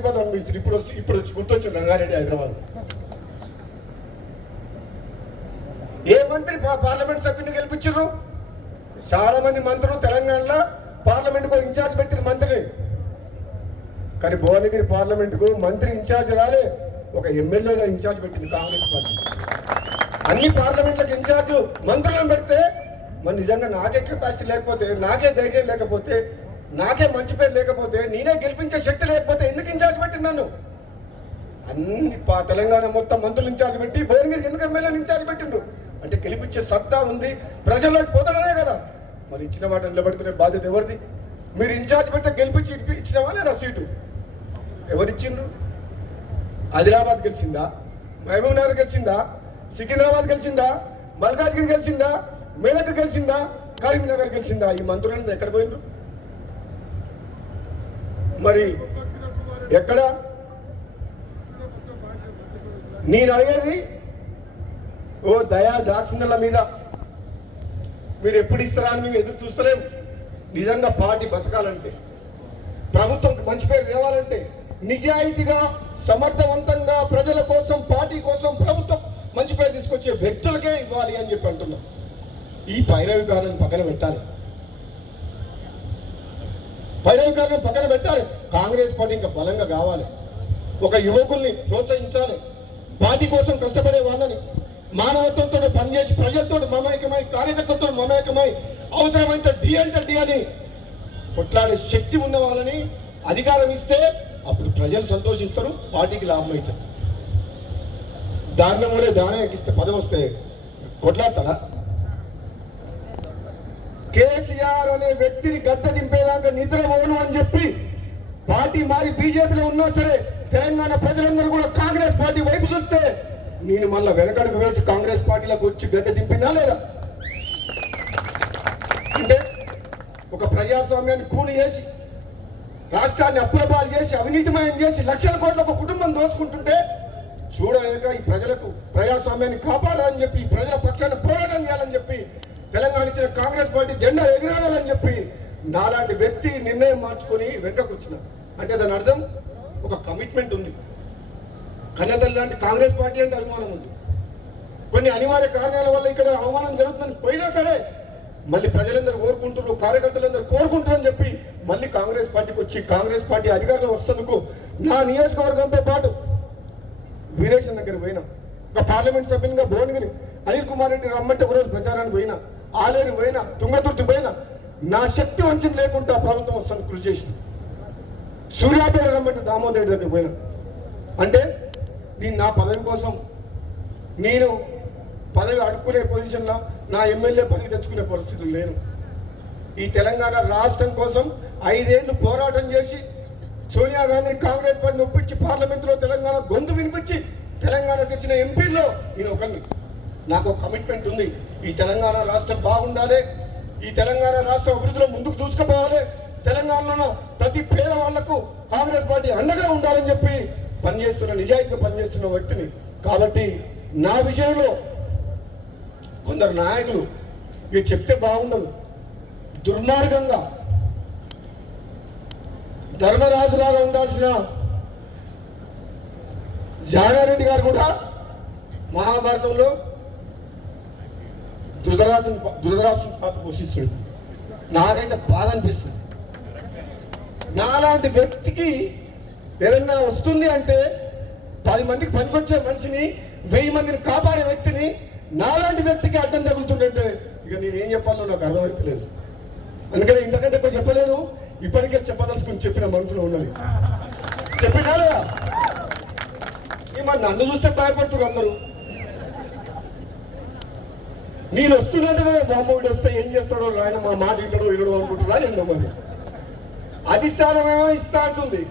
మంత్రి పదవి అనిపించారు. ఇప్పుడు వచ్చి గుర్తొచ్చింది రంగారెడ్డి హైదరాబాద్. ఏ మంత్రి పార్లమెంట్ సభ్యుని గెలిపించారు? చాలా మంది మంత్రులు తెలంగాణలో పార్లమెంట్కు ఇన్ఛార్జ్ పెట్టిన మంత్రిని. కానీ భువనగిరి పార్లమెంట్కు మంత్రి ఇన్ఛార్జ్ రాలే, ఒక ఎమ్మెల్యేగా ఇన్ఛార్జ్ పెట్టింది కాంగ్రెస్ పార్టీ. అన్ని పార్లమెంట్లకు ఇన్ఛార్జ్ మంత్రులను పెడితే మరి నిజంగా నాకే కెపాసిటీ లేకపోతే, నాకే ధైర్యం లేకపోతే, నాకే మంచి పేరు లేకపోతే, నేనే గెలిపించే శక్తి లేకపోతే ఎందుకు ఇన్ఛార్జ్ పెట్టింది నన్ను? అన్ని తెలంగాణ మొత్తం మంత్రులు ఇన్ఛార్జ్ పెట్టి భువనగిరికి ఎందుకు ఎమ్మెల్యేని ఇన్ఛార్జ్ పెట్టిండ్రు? అంటే గెలిపించే సత్తా ఉంది, ప్రజల్లోకి పోతాడనే కదా. మరి ఇచ్చిన మాట నిలబెట్టుకునే బాధ్యత ఎవరిది? మీరు ఇన్ఛార్జ్ పెడితే గెలిపించి ఇచ్చినావా లేదా సీటు? ఎవరిచ్చిండ్రు? ఆదిలాబాద్ గెలిచిందా? మహబూబ్ నగర్ గెలిచిందా? సికింద్రాబాద్ గెలిచిందా? మల్కాజ్గిరి గెలిచిందా? మేదక్ గెలిచిందా? కరీంనగర్ గెలిచిందా? ఈ మంత్రులంతా ఎక్కడ పోయినరు? మరి ఎక్కడ? నేను అడిగేది ఓ దయా దాక్షిణ్యాల మీద మీరు ఎప్పుడు ఇస్తారా అని మేము ఎదురు చూస్తలేము. నిజంగా పార్టీ బతకాలంటే, ప్రభుత్వంకి మంచి పేరు తేవాలంటే, నిజాయితీగా సమర్థవంతంగా ప్రజల కోసం, పార్టీ కోసం, ప్రభుత్వం మంచి పేరు తీసుకొచ్చే వ్యక్తులకే ఇవ్వాలి అని చెప్పి అంటున్నాం. ఈ పైరవికారాన్ని పక్కన పెట్టాలి, పైరవికారాన్ని పక్కన పెట్టాలి. కాంగ్రెస్ పార్టీ ఇంకా బలంగా కావాలి. ఒక యువకుల్ని ప్రోత్సహించాలి, పార్టీ కోసం కష్టపడే వాళ్ళని మానవత్వంతో పనిచేసి ప్రజలతో మమేకమై, కార్యకర్తలతో మమేకమై, అవసరమైతే డి అంటే డి అని కొట్లాడే శక్తి ఉన్న వాళ్ళని అధికారం ఇస్తే అప్పుడు ప్రజలు సంతోషిస్తారు, పార్టీకి లాభం అవుతుంది. దారుణం వల్లే దానం ఎక్కిస్తే పదవి వస్తే కొట్లాడతాడా? కేసీఆర్ అనే వ్యక్తిని గద్దె దింపేదాకా నిద్రపోను అని చెప్పి పార్టీ మారి బీజేపీలో ఉన్నా సరే తెలంగాణ ప్రజలందరూ కూడా కాంగ్రెస్ పార్టీ వైపు చూస్తే నేను మళ్ళీ వెనకడుగు వేసి కాంగ్రెస్ పార్టీలకు వచ్చి గద్దె దింపినా లేదా? అంటే ఒక ప్రజాస్వామ్యాన్ని కూని చేసి, రాష్ట్రాన్ని అప్పులపాలు చేసి, అవినీతిమయం చేసి, లక్షల కోట్ల ఒక కుటుంబం దోసుకుంటుంటే చూడలేక ఈ ప్రజలకు ప్రజాస్వామ్యాన్ని కాపాడాలని చెప్పి, ఈ ప్రజల పక్షాన్ని పోరాటం చేయాలని చెప్పి, తెలంగాణ ఇచ్చిన కాంగ్రెస్ పార్టీ జెండా ఎగిరాలని చెప్పి నాలాంటి వ్యక్తి నిర్ణయం మార్చుకొని వెనుకకు వచ్చిన అంటే దాని అర్థం ఒక కమిట్మెంట్ ఉంది. కన్నతల్లి లాంటి కాంగ్రెస్ పార్టీ అంటే అభిమానం ఉంది. కొన్ని అనివార్య కారణాల వల్ల ఇక్కడ అవమానం జరుగుతుందని పోయినా సరే మళ్ళీ ప్రజలందరూ కోరుకుంటున్నారు, కార్యకర్తలందరూ కోరుకుంటారని చెప్పి మళ్ళీ కాంగ్రెస్ పార్టీకి వచ్చి కాంగ్రెస్ పార్టీ అధికారంలో వస్తున్నందుకు నా నియోజకవర్గంతో పాటు వీరేశం దగ్గర పోయినా, ఒక పార్లమెంట్ సభ్యునిగా భువనగిరి అనిల్ కుమార్ రెడ్డి రమ్మంటే ఒకరోజు ప్రచారానికి పోయినా, ఆలేరు పోయినా, తుంగతుర్తి పోయినా, నా శక్తి వంచన లేకుండా ప్రభుత్వం వస్తుంది కృషి చేసిన. సూర్యాపేట రమ్మంటే దామోదర్ రెడ్డి దగ్గర పోయినా. అంటే నేను నా పదవి కోసం, నేను పదవి అడుక్కునే పొజిషన్లో, నా ఎమ్మెల్యే పదవి తెచ్చుకునే పరిస్థితులు లేను. ఈ తెలంగాణ రాష్ట్రం కోసం 5 ఏళ్ళు పోరాటం చేసి సోనియా గాంధీని కాంగ్రెస్ పార్టీని ఒప్పించి పార్లమెంట్లో తెలంగాణ గొంతు వినిపించి తెలంగాణ తెచ్చిన ఎంపీల్లో నేను ఒకరిని. నాకు ఒక కమిట్మెంట్ ఉంది, ఈ తెలంగాణ రాష్ట్రం బాగుండాలి, ఈ తెలంగాణ రాష్ట్రం అభివృద్ధిలో ముందుకు దూసుకుపోవాలి, తెలంగాణలో ప్రతి పేదవాళ్లకు కాంగ్రెస్ పార్టీ అండగా ఉండాలని చెప్పి పనిచేస్తున్న, నిజాయితీగా పనిచేస్తున్న వ్యక్తిని. కాబట్టి నా విషయంలో కొందరు నాయకులు ఇది చెప్తే బాగుండదు, దుర్మార్గంగా ధర్మరాజులాగా ఉండాల్సిన జానారెడ్డి గారు కూడా మహాభారతంలో ధృతరాష్ట్రం పాత్ర పోషిస్తాడు. నాకైతే బాధ అనిపిస్తుంది. నాలాంటి వ్యక్తికి ఏదన్నా వస్తుంది అంటే 10 మందికి పనికొచ్చే మనిషిని, 1000 మందిని కాపాడే వ్యక్తిని నాలాంటి వ్యక్తికి అడ్డం తగులుతుందంటే ఇక నేనేం చెప్పాలో నాకు అర్థమవుతలేదు. అందుకని ఇంతకంటే ఎక్కువ చెప్పలేదు, ఇప్పటికే చెప్పదలుచుకుని చెప్పిన మనసులో ఉన్నది చెప్పినా లేదా? మరి నన్ను చూస్తే భయపడుతున్నారు అందరూ. నేను వస్తున్నట్టుగా బామ్మోడు వస్తే ఏం చేస్తాడో, ఆయన మా మాట వింటాడో వినడో అనుకుంటున్నా. ఏందో మరి అధిష్టానమేమో ఇస్తా అంటుంది,